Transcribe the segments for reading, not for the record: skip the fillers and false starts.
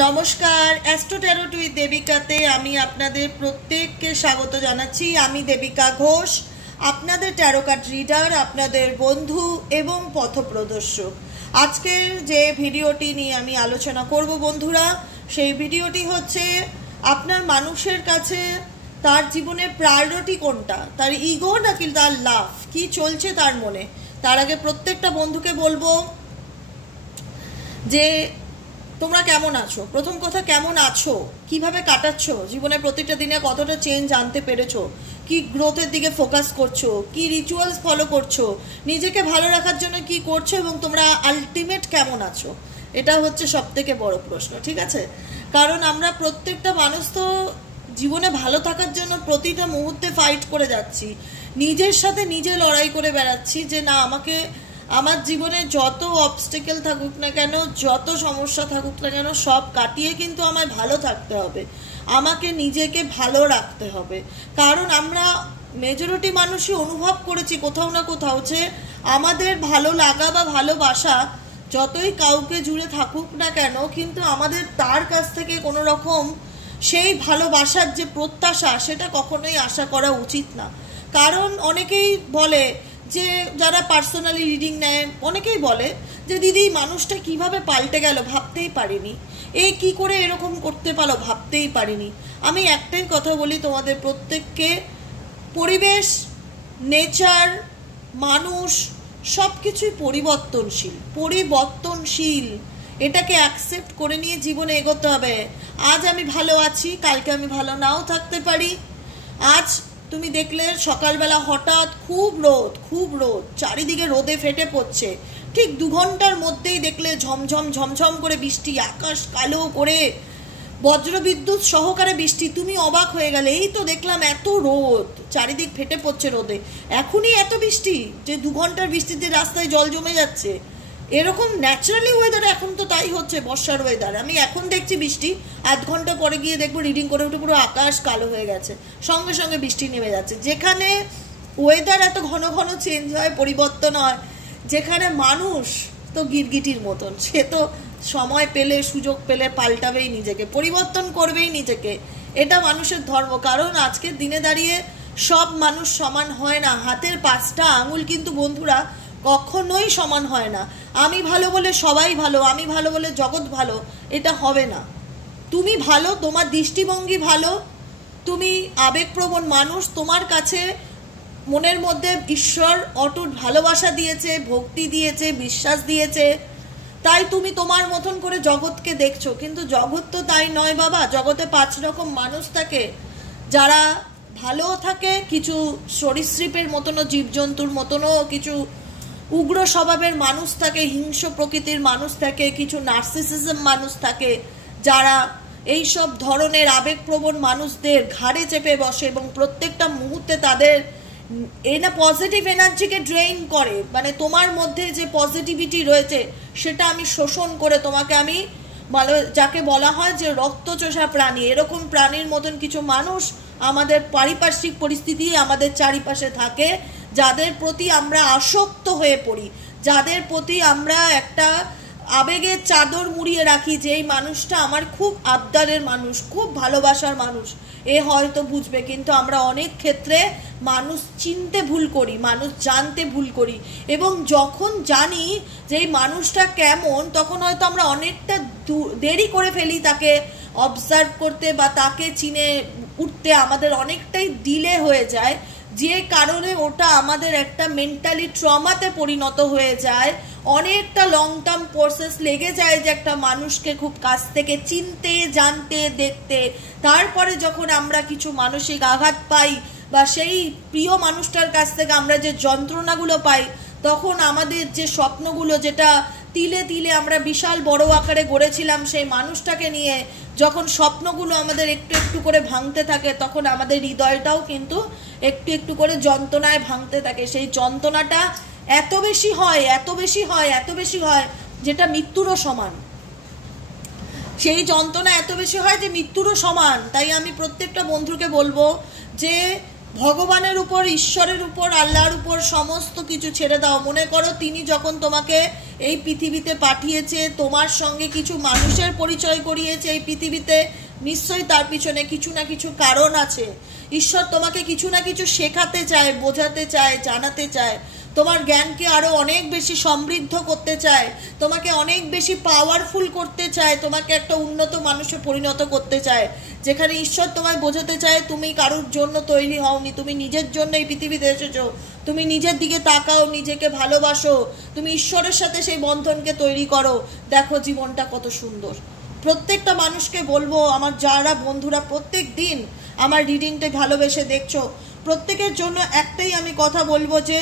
নমস্কার, astro tarot with দেবিকাতে আমি আপনাদের প্রত্যেককে স্বাগত জানাচ্ছি। আমি দেবিকা ঘোষ, আপনাদের ট্যারো কার্ড রিডার, আপনাদের বন্ধু এবং পথপ্রদর্শক। আজকের যে ভিডিওটি নিয়ে আমি আলোচনা করব বন্ধুরা, সেই ভিডিওটি হচ্ছে আপনার মানুষের কাছে তার জীবনের প্রায়োরিটি কোনটা, তার ইগো নাকি তার লাভ, কি চলছে তার মনে। তার আগে প্রত্যেকটা বন্ধুকে বলবো যে তোমরা কেমন আছো। প্রথম কথা, কেমন আছো, কিভাবে কাটাচ্ছ জীবনে, প্রত্যেকটা দিনে কতটা চেঞ্জ আনতে পেরেছো, কি গ্রোথের দিকে ফোকাস করছো, কি রিচুয়ালস ফলো করছো, নিজেকে ভালো রাখার জন্য কি করছো, এবং তোমরা আলটিমেট কেমন আছো, এটা হচ্ছে সব থেকে বড় প্রশ্ন। ঠিক আছে, কারণ আমরা প্রত্যেকটা মানুষ তো জীবনে ভালো থাকার জন্য প্রতিটা মুহূর্তে ফাইট করে যাচ্ছি, নিজের সাথে নিজে লড়াই করে বেড়াচ্ছি যে না, আমাকে আমার জীবনে যত অবস্টেকেল থাকুক না কেন, যত সমস্যা থাকুক না কেন, সব কাটিয়ে কিন্তু আমায় ভালো থাকতে হবে, আমাকে নিজেকে ভালো রাখতে হবে। কারণ আমরা মেজরিটি মানুষই অনুভব করেছি কোথাও না কোথাও যে আমাদের ভালো লাগা বা ভালোবাসা যতই কাউকে জুড়ে থাকুক না কেন, কিন্তু আমাদের তার কাছ থেকে কোনো রকম সেই ভালোবাসার যে প্রত্যাশা, সেটা কখনোই আশা করা উচিত না। কারণ অনেকেই বলে যে, যারা পার্সোনালি রিডিং নেয়, অনেকেই বলে যে দিদি মানুষটা কিভাবে পাল্টে গেল ভাবতেই পারিনি, কি করে এরকম করতে পারো ভাবতেই পারিনি। আমি একটাই কথা বলি তোমাদের প্রত্যেককে, পরিবেশ, নেচার, মানুষ সব কিছুই পরিবর্তনশীল। এটাকে অ্যাকসেপ্ট করে নিয়ে জীবনে এগোতে হবে। আজ আমি ভালো আছি, কালকে আমি ভালো নাও থাকতে পারি। আজ তুমি দেখলে সকালবেলা হঠাৎ খুব রোদ, চারিদিকে রোদে ফেটে পড়ছে, ঠিক 2 ঘন্টার মধ্যেই দেখলে ঝমঝম করে বৃষ্টি, আকাশ কালো করে বজ্রবিদ্যুৎ সহকারে বৃষ্টি। তুমি অবাক হয়ে গেলে, এই তো দেখলাম এত রোদ, চারিদিক ফেটে পড়ছে রোদে, এখনই এত বৃষ্টি, যে 2 ঘন্টার বৃষ্টিতে রাস্তায় জল জমে যাচ্ছে। এরকম ন্যাচারালি ওয়েদার এখন তো তাই হচ্ছে, বর্ষার ওয়েদার। আমি এখন দেখছি বৃষ্টি, আধ ঘন্টা পরে গিয়ে দেখবো রিডিং করে উঠে পুরো আকাশ কালো হয়ে গেছে, সঙ্গে সঙ্গে বৃষ্টি নেমে যাচ্ছে। যেখানে ওয়েদার এত ঘন ঘন চেঞ্জ হয়, পরিবর্তন হয়, যেখানে মানুষ তো গিরগিটির মতন, সে তো সময় পেলে, সুযোগ পেলে পাল্টাবেই নিজেকে, পরিবর্তন করবেই নিজেকে। এটা মানুষের ধর্ম। কারণ আজকের দিনে দাঁড়িয়ে সব মানুষ সমান হয় না। হাতের 5টা আঙুল কিন্তু বন্ধুরা কখনোই সমান হয় না। আমি ভালো বলে সবাই ভালো, আমি ভালো বলে জগৎ ভালো, এটা হবে না। তুমি ভালো, তোমার দৃষ্টিভঙ্গি ভালো, তুমি আবেগপ্রবণ মানুষ, তোমার কাছে মনের মধ্যে ঈশ্বর অটুট ভালোবাসা দিয়েছে, ভক্তি দিয়েছে, বিশ্বাস দিয়েছে, তাই তুমি তোমার মতন করে জগৎকে দেখছো। কিন্তু জগৎ তো তাই নয় বাবা। জগতে 5 রকম মানুষ থাকে, যারা ভালো থাকে, কিছু সরীসৃপের মতনও, জীবজন্তুর মতনও কিছু উগ্র স্বভাবের মানুষ থাকে, হিংস্র প্রকৃতির মানুষ থাকে, কিছু নার্সিসিজম মানুষ থাকে, যারা এই সব ধরনের আবেগপ্রবণ মানুষদের ঘাড়ে চেপে বসে এবং প্রত্যেকটা মুহূর্তে তাদের পজিটিভ এনার্জিকে ড্রেইন করে। মানে তোমার মধ্যে যে পজিটিভিটি রয়েছে সেটা আমি শোষণ করে তোমাকে আমি যাকে বলা হয় যে রক্তচোষা প্রাণী, এরকম প্রাণীর মতন কিছু মানুষ আমাদের পারিপার্শ্বিক পরিস্থিতি আমাদের চারিপাশে থাকে, যাদের প্রতি আমরা আসক্ত হয়ে পড়ি, যাদের প্রতি আমরা একটা আবেগের চাদর মুড়িয়ে রাখি যে এই মানুষটা আমার খুব আবদারের মানুষ, খুব ভালোবাসার মানুষ, এ হয়তো বুঝবে। কিন্তু আমরা অনেক ক্ষেত্রে মানুষ চিনতে ভুল করি, মানুষ জানতে ভুল করি, এবং যখন জানি যে এই মানুষটা কেমন, তখন হয়তো আমরা অনেকটা দেরি করে ফেলি তাকে অবজার্ভ করতে বা তাকে চিনে উঠতে, আমাদের অনেকটাই ডিলে হয়ে যায়, যে কারণে ওটা আমাদের একটা মেন্টালি ট্রমাতে পরিণত হয়ে যায়। অনেকটা লং টার্ম প্রসেস লেগে যায় যে একটা মানুষকে খুব কাছ থেকে চিনতে, জানতে, দেখতে। তারপরে যখন আমরা কিছু মানসিক আঘাত পাই বা সেই প্রিয় মানুষটার কাছ থেকে আমরা যে যন্ত্রণাগুলো পাই, তখন আমাদের যে স্বপ্নগুলো, যেটা তিলে তিলে আমরা বিশাল বড় আকারে গড়েছিলাম সেই মানুষটাকে নিয়ে, যখন স্বপ্নগুলো আমাদের একটু একটু করে ভাঙতে থাকে, তখন আমাদের হৃদয়টাও কিন্তু একটু একটু করে যন্ত্রণায় ভাঙতে থাকে। সেই যন্ত্রণাটা এত বেশি হয় যেটা মৃত্যুরও সমান। সেই যন্ত্রণা এত বেশি হয় যে মৃত্যুরও সমান। তাই আমি প্রত্যেকটা বন্ধুকে বলবো যে ভগবানের উপর, ঈশ্বরের উপর, আল্লাহর উপর সমস্ত কিছু ছেড়ে দাও। মনে করো তিনি যখন তোমাকে এই পৃথিবীতে পাঠিয়েছে, তোমার সঙ্গে কিছু মানুষের পরিচয় করিয়েছে এই পৃথিবীতে, নিশ্চয়ই তার পিছনে কিছু না কিছু কারণ আছে। ঈশ্বর তোমাকে কিছু না কিছু শেখাতে চায়, বোঝাতে চায়, জানাতে চায়, তোমার জ্ঞানকে আরও অনেক বেশি সমৃদ্ধ করতে চায়, তোমাকে অনেক বেশি পাওয়ারফুল করতে চায়, তোমাকে একটা উন্নত মানুষে পরিণত করতে চায়। যেখানে ঈশ্বর তোমায় বোঝাতে চায় তুমি কারোর জন্য তৈরি হওনি, তুমি নিজের জন্য এই পৃথিবীতে এসেছো, তুমি নিজের দিকে তাকাও, নিজেকে ভালোবাসো, তুমি ঈশ্বরের সাথে সেই বন্ধনকে তৈরি করো, দেখো জীবনটা কত সুন্দর। প্রত্যেকটা মানুষকে বলবো, আমার যারা বন্ধুরা প্রত্যেক দিন আমার রিডিংটা ভালোবেসে দেখছো, প্রত্যেকের জন্য একটাই আমি কথা বলবো যে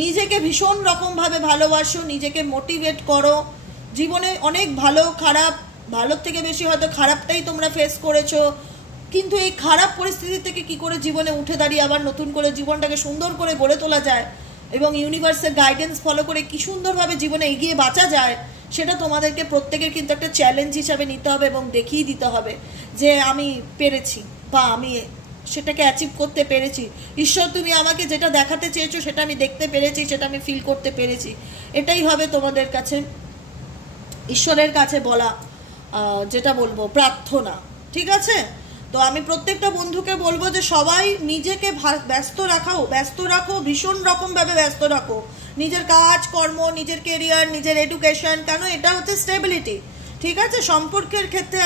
নিজেকে ভীষণ রকমভাবে ভালোবাসো, নিজেকে মোটিভেট করো। জীবনে অনেক ভালো খারাপ, ভালোর থেকে বেশি হয়তো খারাপটাই তোমরা ফেস করেছো, কিন্তু এই খারাপ পরিস্থিতি থেকে কি করে জীবনে উঠে দাঁড়িয়ে আবার নতুন করে জীবনটাকে সুন্দর করে গড়ে তোলা যায় এবং ইউনিভার্সের গাইডেন্স ফলো করে কি সুন্দরভাবে জীবনে এগিয়ে বাঁচা যায়, সেটা তোমাদেরকে প্রত্যেকের কিন্তু একটা চ্যালেঞ্জ হিসাবে নিতে হবে এবং দেখিয়ে দিতে হবে যে আমি পেরেছি বা আমি সেটাকে অ্যাচিভ করতে পেরেছি। ঈশ্বর তুমি আমাকে যেটা দেখাতে চেয়েছো সেটা আমি দেখতে পেরেছি, সেটা আমি ফিল করতে পেরেছি। এটাই হবে তোমাদের কাছে ঈশ্বরের কাছে বলা, যেটা বলবো প্রার্থনা। ঠিক আছে? তো আমি প্রত্যেকটা বন্ধুকে বলবো যে সবাই নিজেকে ব্যস্ত রাখো, ভীষণ রকমভাবে ব্যস্ত রাখো। নিজের কাজ কর্ম, নিজের কেরিয়ার, নিজের এডুকেশন, কেন এটা হচ্ছে স্টেবিলিটি। ঠিক আছে? সম্পর্কের ক্ষেত্রে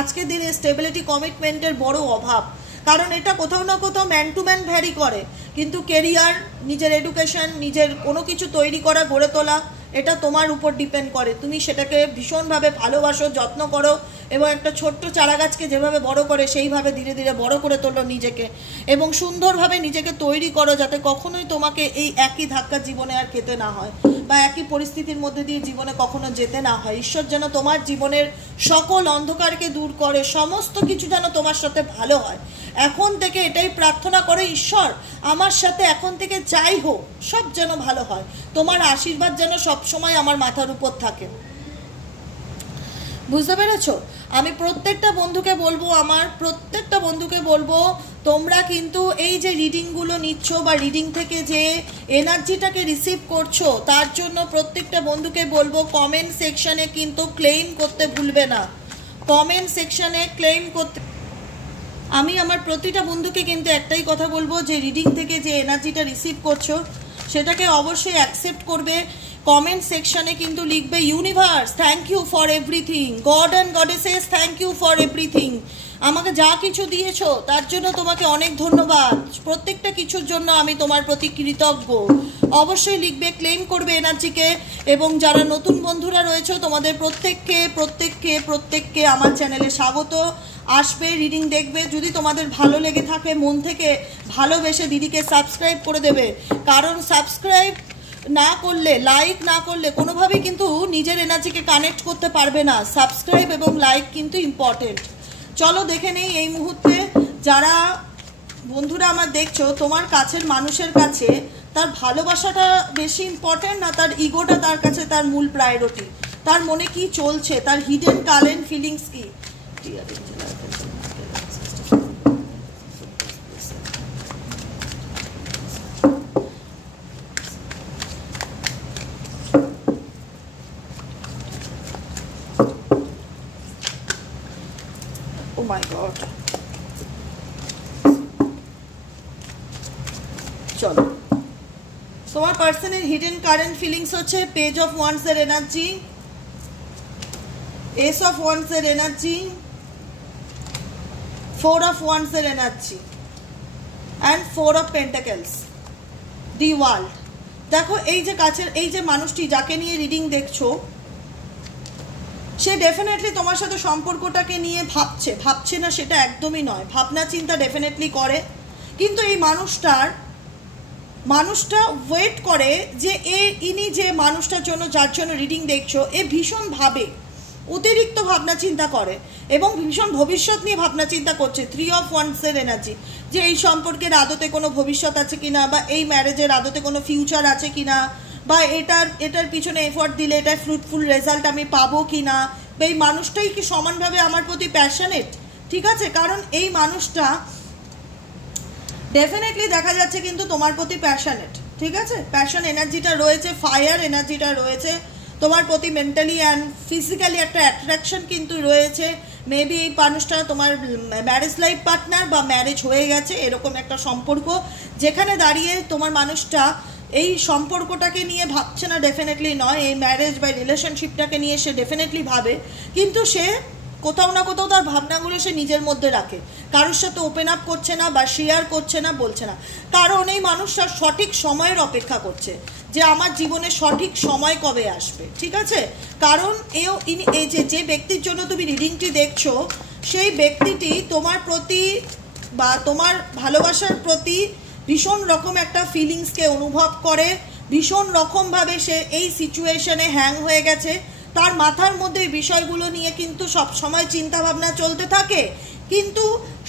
আজকের দিনে স্টেবিলিটি, কমিটমেন্টের বড় অভাব, কারণ এটা কোথাও না কোথাও ম্যান টু ম্যান ভ্যারি করে, কিন্তু কেরিয়ার, নিজের এডুকেশন, নিজের কোনো কিছু তৈরি করা, গড়ে তোলা, এটা তোমার উপর ডিপেন্ড করে। তুমি সেটাকে ভীষণভাবে ভালোবাসো, যত্ন করো এবং একটা ছোট্ট চারা গাছকে যেভাবে বড় করে সেইভাবে ধীরে ধীরে বড় করে তোলো নিজেকে এবং সুন্দরভাবে নিজেকে তৈরি করো, যাতে কখনোই তোমাকে এই একই ধাক্কা জীবনে আর খেতে না হয় বা একই পরিস্থিতির মধ্যে দিয়ে জীবনে কখনো যেতে না হয়। ঈশ্বর যেন তোমার জীবনের সকল অন্ধকারকে দূর করে, সমস্ত কিছু যেন তোমার সাথে ভালো হয়। এখন থেকে এটাই প্রার্থনা করে, ঈশ্বর আমার সাথে এখন থেকে যাই হোক সব যেন ভালো হয়, তোমার আশীর্বাদ যেন সবসময় আমার মাথার উপর থাকে। বুঝতে পেরেছো? আমি প্রত্যেকটা বন্ধুকে বলবো তোমরা কিন্তু এই যে রিডিংগুলো নিচ্ছ বা রিডিং থেকে যে এনার্জিটাকে রিসিভ করছো, তার জন্য প্রত্যেকটা বন্ধুকে বলবো কমেন্ট সেকশনে কিন্তু ক্লেইম করতে ভুলবে না। কমেন্ট সেকশনে ক্লেইম করতে, আমি আমার প্রতিটা বন্ধুকে কিন্তু একটাই কথা বলবো যে রিডিং থেকে যে এনার্জিটা রিসিভ করছো সেটাকে অবশ্যই অ্যাকসেপ্ট করবে। কমেন্ট সেকশনে কিন্তু লিখবে universe thank you for everything, god and goddesses thank you for everything, আমাকে যা কিছু দিয়েছো তার জন্য তোমাকে অনেক ধন্যবাদ, প্রত্যেকটা কিছুর জন্য আমি তোমার প্রতি কৃতজ্ঞ। অবশ্যই লিখবে, ক্লেম করবে এনার্জিকে। এবং যারা নতুন বন্ধুরা রয়েছে তোমাদের প্রত্যেককে আমার চ্যানেলে স্বাগত। আসবে, রিডিং দেখবে, যদি তোমাদের ভালো লেগে থাকে মন থেকে ভালোবেসে দিদিকে সাবস্ক্রাইব করে দেবে, কারণ সাবস্ক্রাইব না করলে, লাইক না করলে কোনোভাবেই কিন্তু নিজের এনার্জিকে কানেক্ট করতে পারবে না। সাবস্ক্রাইব এবং লাইক কিন্তু ইম্পর্টেন্ট। চলো দেখে নেই এই মুহূর্তে যারা বন্ধুরা আমার দেখছো, তোমার কাছের মানুষের কাছে তার ভালোবাসাটা বেশি ইম্পর্টেন্ট না তার ইগোটা তার কাছে তার মূল প্রায়োরিটি, তার মনে কি চলছে, তার হিডেন কারেন্ট ফিলিংস কি। Oh my God. চলো, তোমার পার্সনের হিডেন কারেন্ট ফিলিংস হচ্ছে পেজ অফ ওয়ান্স এর এনার্জি, এস অফ ওয়ান্স এর এনার্জি, 4 অফ ওয়ান্স এর energy and 4 of pentacles, the world. দেখো এই যে কাছের এই যে মানুষটি যাকে নিয়ে রিডিং দেখছো, সে ডেফিনেটলি তোমার সাথে সম্পর্কটাকে নিয়ে ভাবছে না সেটা একদমই নয়, ভাবনা চিন্তা ডেফিনেটলি করে, কিন্তু এই মানুষটা ওয়েট করে যে ইনি যে মানুষটার জন্য যার জন্য রিডিং দেখছো এ ভীষণ ভাবে, অতিরিক্ত ভাবনা চিন্তা করে এবং ভীষণ ভবিষ্যৎ নিয়ে ভাবনা চিন্তা করছে। 3 অফ ওয়ান্স এর এনার্জি, যে এই সম্পর্কের আদতে কোনো ভবিষ্যৎ আছে কিনা, বা এই ম্যারেজের আদতে কোনো ফিউচার আছে কিনা, বা এটার পিছনে এফোর্ট দিলে এটা ফ্রুটফুল রেজাল্ট আমি পাবো কিনা, বা এই মানুষটাই কি সমানভাবে আমার প্রতি প্যাশনেট। ঠিক আছে? কারণ এই মানুষটা ডেফিনেটলি দেখা যাচ্ছে কিন্তু তোমার প্রতি প্যাশনেট, ঠিক আছে, প্যাশন এনার্জিটা রয়েছে, ফায়ার এনার্জিটা রয়েছে তোমার প্রতি, মেন্টালি অ্যান্ড ফিজিক্যালি একটা অ্যাট্রাকশন কিন্তু রয়েছে। মেবি এই মানুষটা তোমার ম্যারেজ লাইফ পার্টনার বা ম্যারেজ হয়ে গেছে, এরকম একটা সম্পর্ক যেখানে দাঁড়িয়ে তোমার মানুষটা এই সম্পর্কটাকে নিয়ে ভাবছে না, ডেফিনেটলি নয়, এই ম্যারেজ বা রিলেশনশিপটাকে নিয়ে সে ডেফিনেটলি ভাবে, কিন্তু সে কোথাও না কোথাও তার ভাবনাগুলো সে নিজের মধ্যে রাখে, কারোর সাথে ওপেন আপ করছে না বা শেয়ার করছে না, বলছে না, কারণ এই মানুষটা সঠিক সময়ের অপেক্ষা করছে যে আমার জীবনে সঠিক সময় কবে আসবে, ঠিক আছে। কারণ এই যে ব্যক্তির জন্য তুমি রিডিংটি দেখছো, সেই ব্যক্তিটি তোমার প্রতি বা তোমার ভালোবাসার প্রতি ভীষণ রকম একটা ফিলিংসকে অনুভব করে, ভীষণ রকমভাবে সে এই সিচুয়েশনে হ্যাং হয়ে গেছে, তার মাথার মধ্যে এই বিষয়গুলো নিয়ে কিন্তু সব সময় চিন্তা ভাবনা চলতে থাকে। কিন্তু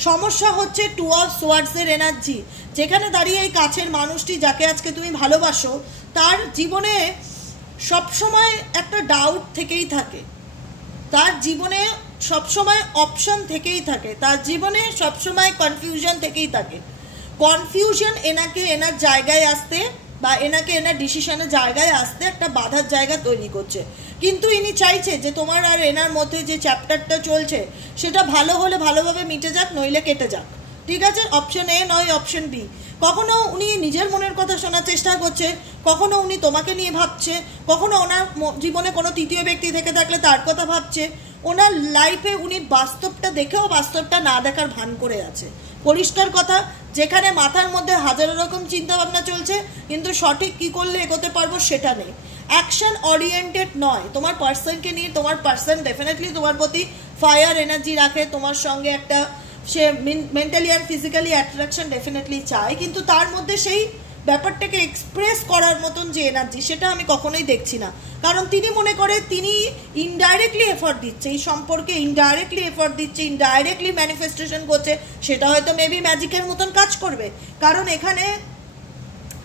সমস্যা হচ্ছে টু অফ সোয়ার্ডসের এনার্জি, যেখানে দাঁড়িয়ে এই কাছের মানুষটি যাকে আজকে তুমি ভালোবাসো, তার জীবনে সবসময় একটা ডাউট থেকেই থাকে, তার জীবনে সবসময় অপশন থেকেই থাকে, তার জীবনে সবসময় কনফিউশন থেকেই থাকে। কনফিউশন এনাকে এনার জায়গায় আসতে বা এনাকে এনার ডিসিশনের জায়গায় আসতে একটা বাধার জায়গা তৈরি করছে, কিন্তু ইনি চাইছে যে তোমার আর এনার মধ্যে যে চ্যাপ্টারটা চলছে সেটা ভালো হলে ভালোভাবে মিটে যাক, নইলে কেটে যাক, ঠিক আছে। অপশন এ নয় অপশন বি। কখনো উনি নিজের মনের কথা শোনার চেষ্টা করছে, কখনো উনি তোমাকে নিয়ে ভাবছে, কখনো ওনার জীবনে কোনো তৃতীয় ব্যক্তি থেকে থাকলে তার কথা ভাবছে, ওনার লাইফে উনি বাস্তবটা দেখেও বাস্তবটা না দেখার ভান করে আছে। পরিষ্কার কথা, যেখানে মাথার মধ্যে হাজারো রকম চিন্তা ভাবনা চলছে, কিন্তু সঠিক কি করলে এগোতে পারবো সেটা নেই, অ্যাকশন ওরিয়েন্টেড নয়। তোমার পার্সনকে নিয়ে, তোমার পার্সন ডেফিনেটলি তোমার প্রতি ফায়ার এনার্জি রাখে, তোমার সঙ্গে একটা সে mentally and physically attraction definitely চায়, কিন্তু তার মধ্যে সেই ব্যাপারটাকে এক্সপ্রেস করার মতন যে এনার্জি, সেটা আমি কখনোই দেখছি না। কারণ তিনি মনে করে তিনি ইনডাইরেক্টলি এফর্ট দিচ্ছে, এই সম্পর্কে ইনডাইরেক্টলি এফর্ট দিচ্ছে, ইনডাইরেক্টলি ম্যানিফেস্টেশন করছে, সেটা হয়তো মেবি ম্যাজিকের মতন কাজ করবে। কারণ এখানে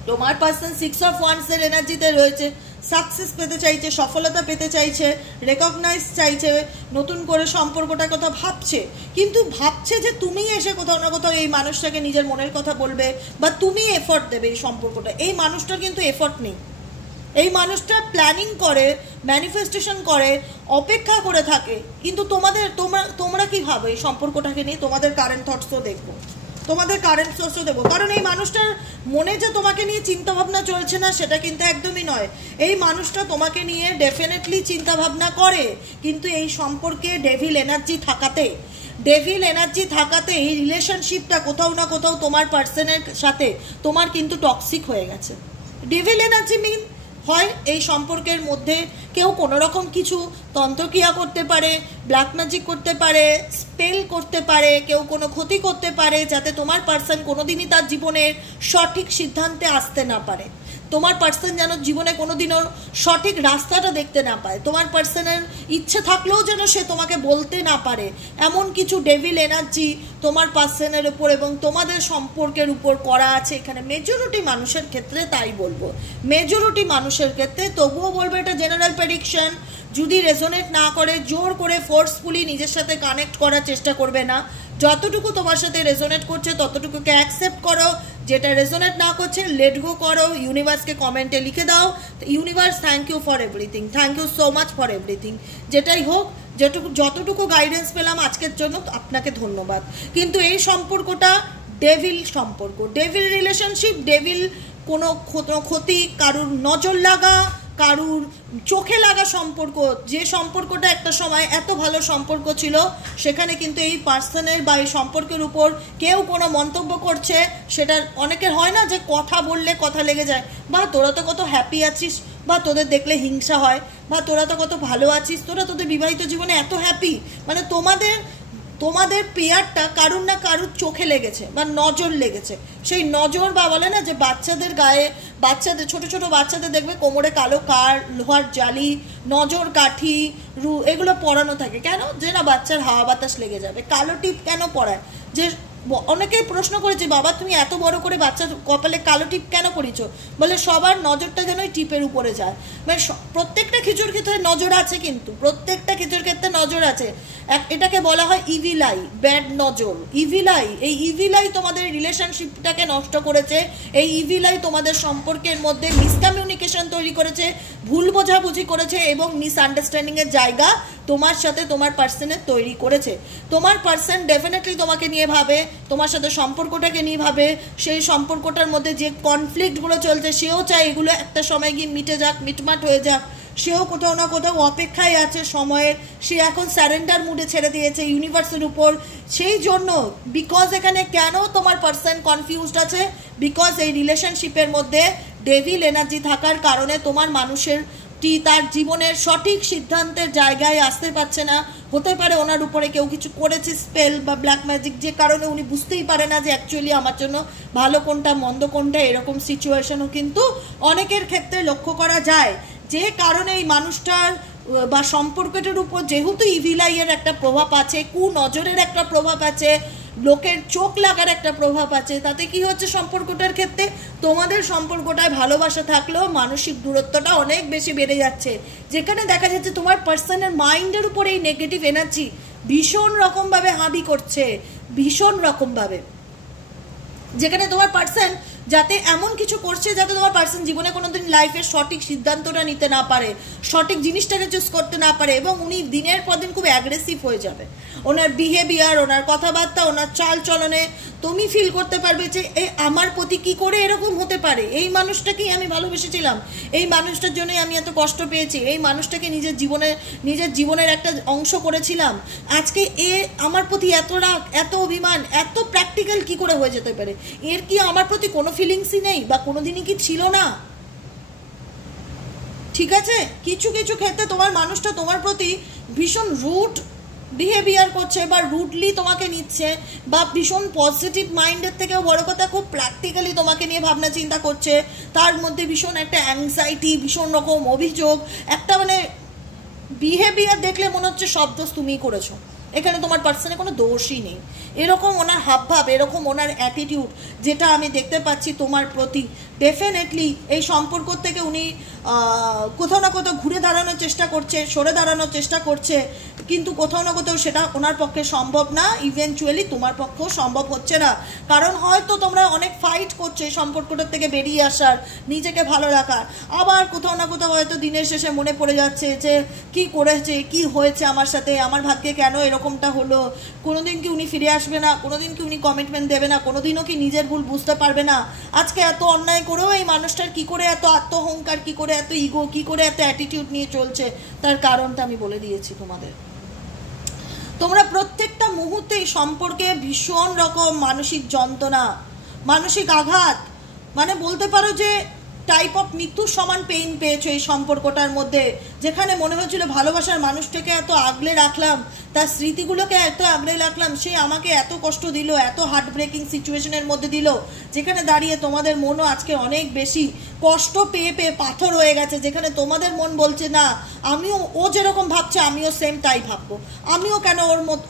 তোমার পার্সন 6 অফ ওয়ান্ডসের এনার্জিতে রয়েছে, সাকসেস পেতে চাইছে, সফলতা পেতে চাইছে, রেকগনাইজ চাইছে, নতুন করে সম্পর্কটার কথা ভাবছে, কিন্তু ভাবছে যে তুমি এসে কোথাও না কোথাও এই মানুষটাকে নিজের মনের কথা বলবে বা তুমি এফর্ট দেবে এই সম্পর্কটা। এই মানুষটার কিন্তু এফর্ট নেই, এই মানুষটা প্ল্যানিং করে, ম্যানিফেস্টেশন করে, অপেক্ষা করে থাকে, কিন্তু তোমরা কি ভাবে এই সম্পর্কটাকে নিয়ে? তোমাদের কারেন্ট থটসও দেখবো, তোমাদের কারেন্ট সোর্সও দেবো, কারণ এই মানুষটার মনে যে তোমাকে নিয়ে চিন্তাভাবনা চলছে না সেটা কিন্তু একদমই নয়। এই মানুষটা তোমাকে নিয়ে ডেফিনেটলি চিন্তাভাবনা করে, কিন্তু এই সম্পর্কে ডেভিল এনার্জি থাকাতে এই রিলেশনশিপটা কোথাও না কোথাও তোমার পার্সনের সাথে তোমার কিন্তু টক্সিক হয়ে গেছে। ডেভিল এনার্জি মিন হয় এই সম্পর্কের মধ্যে কেউ কোনো রকম কিছু তন্ত্রক্রিয়া করতে পারে, ব্ল্যাক ম্যাজিক করতে পারে, স্পেল করতে পারে, কেউ কোনো ক্ষতি করতে পারে, যাতে তোমার পার্সন কোনোদিনই তার জীবনের সঠিক সিদ্ধান্তে আসতে না পারে, তোমার পার্সন যেন জীবনে কোনোদিনও সঠিক রাস্তাটা দেখতে না পায়, তোমার পার্সনের ইচ্ছে থাকলেও যেন সে তোমাকে বলতে না পারে, এমন কিছু ডেভিল এনার্জি তোমার পার্সনের উপর এবং তোমাদের সম্পর্কের উপর করা আছে এখানে মেজরিটি মানুষের ক্ষেত্রে। তাই বলবো মেজরিটি মানুষের ক্ষেত্রে, তবুও বলবো এটা জেনারেল প্রেডিকশন। যদি রেজোনেট না করে জোর করে ফোর্সফুলি নিজের সাথে কানেক্ট করার চেষ্টা করবে না, যতটুকু তোমার সাথে রেজোনেট করছে ততটুকুকে অ্যাকসেপ্ট করো, যেটা রেজোনেট না করছে লেট গো করো, ইউনিভার্সকে কমেন্টে লিখে দাও universe thank you for everything, thank you so much for everything, যেটাই হোক, যতটুকু গাইডেন্স পেলাম আজকের জন্য আপনাকে ধন্যবাদ। কিন্তু এই সম্পর্কটা ডেভিল সম্পর্ক, ডেভিল রিলেশনশিপ, ডেভিল কোনো ক্ষতি, কারুর নজর লাগা, কারুর চোখে লাগা সম্পর্ক, যে সম্পর্কটা একটা সময় এত ভালো সম্পর্ক ছিল, সেখানে কিন্তু এই পার্সনের বা এই সম্পর্কের উপর কেউ কোনো মন্তব্য করছে, সেটা অনেকের হয় না যে কথা বললে কথা লেগে যায়, বা তোরা তো কত হ্যাপি আছিস, বা তোদের দেখলে হিংসা হয়, বা তোরা তো কত ভালো আছিস, তোদের বিবাহিত জীবনে এত হ্যাপি, মানে তোমাদের পেয়ারটা কারুর না কারুর চোখে লেগেছে বা নজর লেগেছে। সেই নজর বা বলে না যে বাচ্চাদের গায়ে, বাচ্চাদের ছোট ছোট বাচ্চাদের দেখবে কোমরে কালো লোহার জালি, নজর কাঠি, এগুলো পরানো থাকে, কেন? যে না বাচ্চার হাওয়া বাতাস লেগে যাবে। কালো টিপ কেন পরায়? যে অনেকেই প্রশ্ন করেছে, বাবা তুমি এত বড় করে বাচ্চার কপালে কালো টিপ কেন পরিছ? বলে সবার নজরটা যেন ওই টিপের উপরে যায়, মানে প্রত্যেকটা খিচুড় ক্ষেত্রে নজর আছে, কিন্তু প্রত্যেকটা খিচুড় ক্ষেত্রে নজর আছে। এটাকে বলা হয় ইভিল আই, ব্যাড নজর, ইভিল আই। এই ইভিল আই তোমাদের রিলেশনশিপটাকে নষ্ট করেছে, এই ইভিল আই তোমাদের সম্পর্কের মধ্যে মিসকমিউনিকেশন তৈরি করেছে, ভুল বোঝাবুঝি করেছে এবং মিসআন্ডারস্ট্যান্ডিংয়ের জায়গা তোমার সাথে তোমার পার্সনের তৈরি করেছে। তোমার পার্সন ডেফিনেটলি তোমাকে নিয়ে ভাবে, তোমার সাথে সম্পর্কটাকে নিয়ে ভাবে, সেই সম্পর্কটার মধ্যে যে কনফ্লিক্টগুলো চলছে সেও চায় এগুলো একটা সময় গিয়ে মিটে যাক, মিটমাট হয়ে যাক। সেও কোথাও না কোথাও অপেক্ষায় আছে সময়ের, সে এখন স্যারেন্ডার মুডে ছেড়ে দিয়েছে ইউনিভার্সের উপর। সেই জন্য বিকজ এখানে কেন তোমার পার্সন কনফিউজড আছে, বিকজ এই রিলেশনশিপের মধ্যে ডেভিল এনার্জি থাকার কারণে তোমার মানুষের তার জীবনের সঠিক সিদ্ধান্তের জায়গায় আসতে পারছে না। হতে পারে ওনার উপরে কেউ কিছু করেছে, স্পেল বা ব্ল্যাক ম্যাজিক, যে কারণে উনি বুঝতেই পারে না যে অ্যাকচুয়ালি আমার জন্য ভালো কোনটা মন্দ কোনটা। এরকম সিচুয়েশনও কিন্তু অনেকের ক্ষেত্রে লক্ষ্য করা যায়, যে কারণে এই মানুষটার বা সম্পর্কটার উপর যেহেতু ইভিলাইয়ের একটা প্রভাব আছে, কুনজরের একটা প্রভাব আছে, লোকের চোখ লাগার একটা প্রভাব আছে, তাতে কি হচ্ছে সম্পর্কটার ক্ষেত্রে তোমাদের সম্পর্কটায় ভালোবাসা থাকলেও মানসিক দূরত্বটা অনেক বেশি বেড়ে যাচ্ছে। যেখানে দেখা যাচ্ছে তোমার পার্সনের মাইন্ডের উপর এই নেগেটিভ এনার্জি ভীষণ রকমভাবে হাবি করছে, ভীষণ রকমভাবে, যেখানে তোমার পার্সন যাতে এমন কিছু করছে যাতে তোমার পার্সন জীবনে কোনোদিন লাইফের সঠিক সিদ্ধান্তটা নিতে না পারে, সঠিক জিনিসটাকে চুজ করতে না পারে, এবং উনি দিনের পর দিন খুব অ্যাগ্রেসিভ হয়ে যাবে। ওনার বিহেভিয়ার, ওনার কথাবার্তা, ওনার চাল চলনে তুমি ফিল করতে পারবে যে আমার প্রতি কি করে এরকম হতে পারে, এই মানুষটাকেই আমি ভালোবেসেছিলাম, এই মানুষটার জন্যই আমি এত কষ্ট পেয়েছি, এই মানুষটাকে নিজের জীবনের একটা অংশ করেছিলাম, আজকে এ আমার প্রতি এত রাগ, এত অভিমান, এত প্র্যাকটিক্যাল কি করে হয়ে যেতে পারে, এর কি আমার প্রতি কোনো ফিলিংসই নেই বা কোনোদিনই কি ছিল না। ঠিক আছে, কিছু কিছু ক্ষেত্রে তোমার মানুষটা তোমার প্রতি ভীষণ রুড বিহেভিয়ার করছে বা রুডলি তোমাকে নিচ্ছে, বা ভীষণ পজিটিভ মাইন্ডের থেকেও বড় কথা খুব প্র্যাকটিক্যালি তোমাকে নিয়ে ভাবনা চিন্তা করছে, তার মধ্যে ভীষণ একটা অ্যাংজাইটি, ভীষণ রকম অভিযোগ, একটা মানে বিহেভিয়ার দেখলে মনে হচ্ছে সব দোষ তুমিই করেছো, এখানে তোমার পার্সনে কোনো দোষই নেই। এরকম ওনার হাবভাব, এরকম ওনার অ্যাটিটিউড যেটা আমি দেখতে পাচ্ছি তোমার প্রতি, ডেফিনেটলি এই সম্পর্ক থেকে উনি কোথাও না কোথাও ঘুরে দাঁড়ানোর চেষ্টা করছে, সরে দাঁড়ানোর চেষ্টা করছে, কিন্তু কোথাও না কোথাও সেটা ওনার পক্ষে সম্ভব না, ইভেনচুয়ালি তোমার পক্ষেও সম্ভব হচ্ছে না। কারণ হয়তো তোমরা অনেক ফাইট করছো এই সম্পর্কটার থেকে বেরিয়ে আসার, নিজেকে ভালো রাখার, আবার কোথাও না কোথাও হয়তো দিনের শেষে মনে পড়ে যাচ্ছে যে কি করেছে, কি হয়েছে আমার সাথে, আমার ভাগ্যে কেন এরকমটা হলো, কোনোদিন কি উনি ফিরে আসবে না, কোনোদিন কি উনি কমিটমেন্ট দেবে না, কোনোদিনও কি নিজের ভুল বুঝতে পারবে না, আজকে এত অন্যায় করেও এই মানুষটার কি করে এত আত্মহংকার, কি করে এত ইগো, কি করে এত অ্যাটিটিউড নিয়ে চলছে, তার কারণটা আমি বলে দিয়েছি তোমাদের। তোমরা প্রত্যেকটা মুহূর্তে এই সম্পর্কে ভীষণ রকম মানসিক যন্ত্রণা, মানসিক আঘাত, মানে বলতে পারো যে টাইপ অফ মৃত্যুর সমান পেইন পেয়েছো এই সম্পর্কটার মধ্যে, যেখানে মনে হয়েছিল ভালোবাসার মানুষটাকে এত আগলে রাখলাম, তার স্মৃতিগুলোকে এত আগলে রাখলাম, সে আমাকে এত কষ্ট দিল, এত হার্ট ব্রেকিং সিচুয়েশনের মধ্যে দিল, যেখানে দাঁড়িয়ে তোমাদের মনও আজকে অনেক বেশি কষ্ট পেয়ে পেয়ে পাথর হয়ে গেছে, যেখানে তোমাদের মন বলছে না আমিও, ও যেরকম ভাবছে আমিও সেম তাই ভাববো, আমিও কেন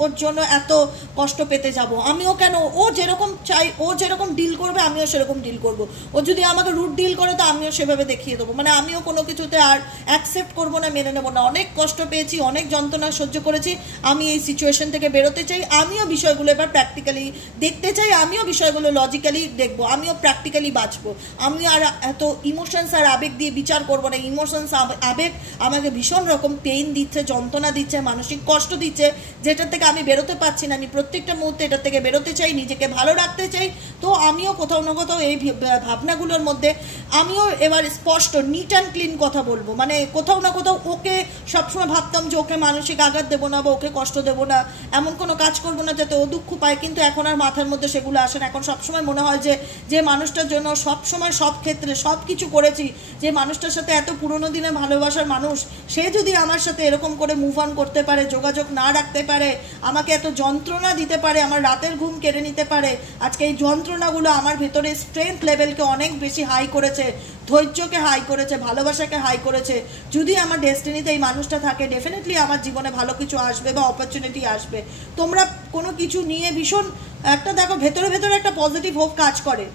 ওর জন্য এত কষ্ট পেতে যাব, আমিও কেন, ও যেরকম চাই, ও যেরকম ডিল করবে আমিও সেরকম ডিল করব, ও যদি আমাকে রুট ডিল করে তো আমিও সেভাবে দেখিয়ে দেবো, মানে আমিও কোনো কিছুতে আর অ্যাকসেপ্ট করবো না, মেনে নেবো না। অনেক কষ্ট পেয়েছি, অনেক যন্ত্রণা সহ্য করেছি, আমি এই সিচুয়েশন থেকে বেরোতে চাই, আমিও বিষয়গুলো এবার প্র্যাকটিক্যালি দেখতে চাই, আমিও বিষয়গুলো লজিক্যালি দেখবো, আমিও প্র্যাকটিক্যালি বাঁচবো, আমি আর এত ইমোশনস আর আবেগ দিয়ে বিচার করবো না। ইমোশনস আবেগ আমাকে ভীষণ রকম পেইন দিচ্ছে, যন্ত্রণা দিচ্ছে, মানসিক কষ্ট দিচ্ছে, যেটার থেকে আমি বেরোতে পারছি না। আমি প্রত্যেকটা মুহূর্তে এটার থেকে বেরোতে চাই, নিজেকে ভালো রাখতে চাই। তো আমিও কোথাও না কোথাও এই ভাবনাগুলোর মধ্যে আমিও এবার স্পষ্ট নিট অ্যান্ড ক্লিন কথা বলবো, মানে কোথাও না কোথাও ওকে সবসময় ভাবতাম যে ওকে মানসিক আঘাত দেবো না বা ওকে কষ্ট দেবো না, এমন কোনো কাজ করবো না যাতে ও দুঃখ পায়, কিন্তু এখন আর মাথার মধ্যে সেগুলো আসে না। এখন সবসময় মনে হয় যে মানুষটার জন্য সবসময় সব ক্ষেত্রে সব কিছু করেছি, যে মানুষটার সাথে এত পুরোনো দিনে ভালোবাসার মানুষ, সে যদি আমার সাথে এরকম করে মুভ অন করতে পারে, যোগাযোগ না রাখতে পারে, আমাকে এত যন্ত্রণা দিতে পারে, আমার রাতের ঘুম কেড়ে নিতে পারে, আজকে এই যন্ত্রণাগুলো আমার ভেতরে স্ট্রেংথ লেভেলকে অনেক বেশি হাই করেছে, ধৈর্যকে হাই করেছে, ভালোবাসাকে হাই করেছে। যদি আমার ডেস্টিনিতে এই মানুষটা থাকে, ডেফিনেটলি আমার জীবনে ভালো কিছু আসবে বা অপরচুনিটি আসবে। তোমরা কোনো কিছু নিয়ে ভীষণ একটা দেখো ভেতরে ভেতরে একটা পজিটিভ হোপ কাজ করে,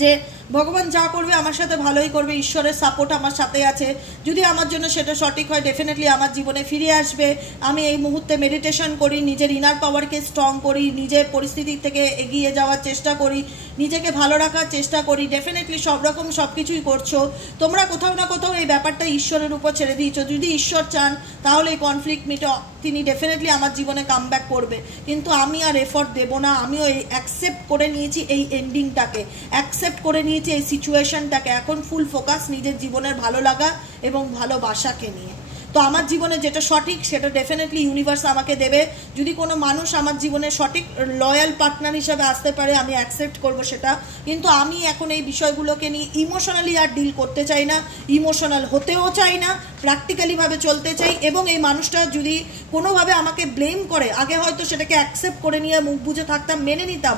যে ভগবান যা করবে আমার সাথে ভালোই করবে, ঈশ্বরের সাপোর্ট আমার সাথে আছে। যদি আমার জন্য সেটা সঠিক হয় ডেফিনেটলি আমার জীবনে ফিরে আসবে। আমি এই মুহূর্তে মেডিটেশন করি, নিজের ইনার পাওয়ারকে স্ট্রং করি, নিজের পরিস্থিতি থেকে এগিয়ে যাওয়ার চেষ্টা করি, নিজেকে ভালো রাখার চেষ্টা করি। ডেফিনেটলি সব রকম সব কিছুই করছো তোমরা, কোথাও না কোথাও এই ব্যাপারটা ঈশ্বরের উপর ছেড়ে দিয়েছো। যদি ঈশ্বর চান তাহলে এই কনফ্লিক্ট মিটে তিনি ডেফিনেটলি আমার জীবনে কাম ব্যাক করবে, কিন্তু আমি আর এফর্ট দেবো না। আমিও এই অ্যাকসেপ্ট করে নিয়েছি এই এন্ডিংটাকে, অ্যাকসেপ্ট করে নিয়েছি এই সিচুয়েশনটাকে। এখন ফুল ফোকাস নিজের জীবনের ভালো লাগা এবং ভালোবাসাকে নিয়ে। তো আমার জীবনে যেটা সঠিক সেটা ডেফিনেটলি ইউনিভার্স আমাকে দেবে। যদি কোনো মানুষ আমার জীবনে সঠিক লয়াল পার্টনার হিসেবে আসতে পারে আমি অ্যাকসেপ্ট করব সেটা, কিন্তু আমি এখন এই বিষয়গুলোকে নিয়ে ইমোশনালি আর ডিল করতে চাই না, ইমোশনাল হতেও চাই না, প্র্যাকটিক্যালিভাবে চলতে চাই। এবং এই মানুষটা যদি কোনোভাবে আমাকে ব্লেম করে, আগে হয়তো সেটাকে অ্যাকসেপ্ট করে নিয়ে মুখ বুজে থাকতাম, মেনে নিতাম।